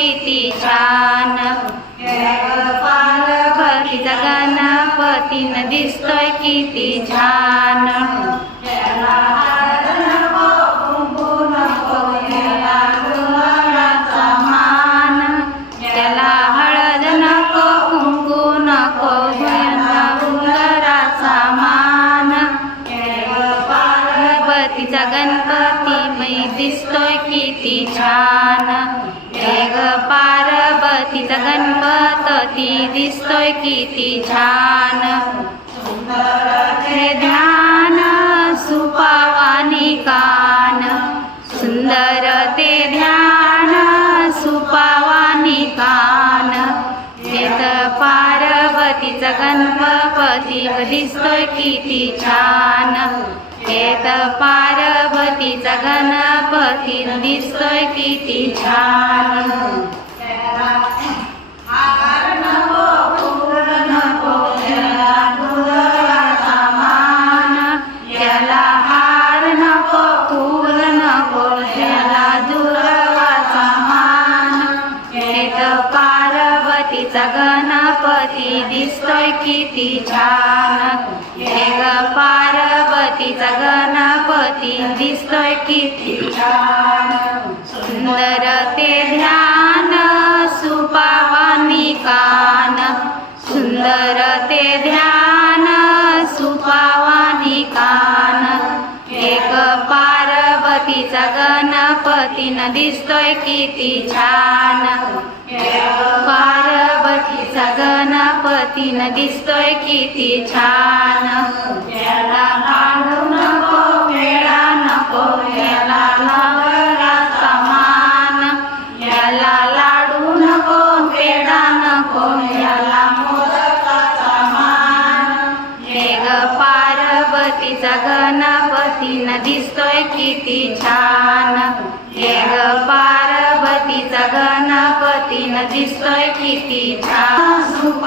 किती छान. पार्वतीचा गणपतीन न दिसतोय किती छान. मान त्याला हळद नको कुंकू नको मान. गणपती आई दिसतोय किती छान. हे ग पार्वतीचा गणपती दिसतोय किती छान. ध्यान सुपावानी कान. सुंदर ते ध्यान सुपावानी कान. येत पार्वतीचा गणपती दिसतोय किती छान. तिचा गणपती दिसतोय किती छान. त्याला हो, नको फूल एक पार्वतीचा गणपती दिसतोय किती छान. एक गणपतीचा गणपती दिसतोय किती छान. सुंदर ते ध्यान सुपावानी कान. सुंदर ते ध्यान सुपावानी कान. एक पार्वतीचा गणपतीन दिसतोय किती छान. पार्वतीचा गणपतीन दिसतोय किती छान. पार्वतीचा गणपती न दिसतोय किती छान. हे ग पार्वतीचा गणपती न दिसतोय किती छान.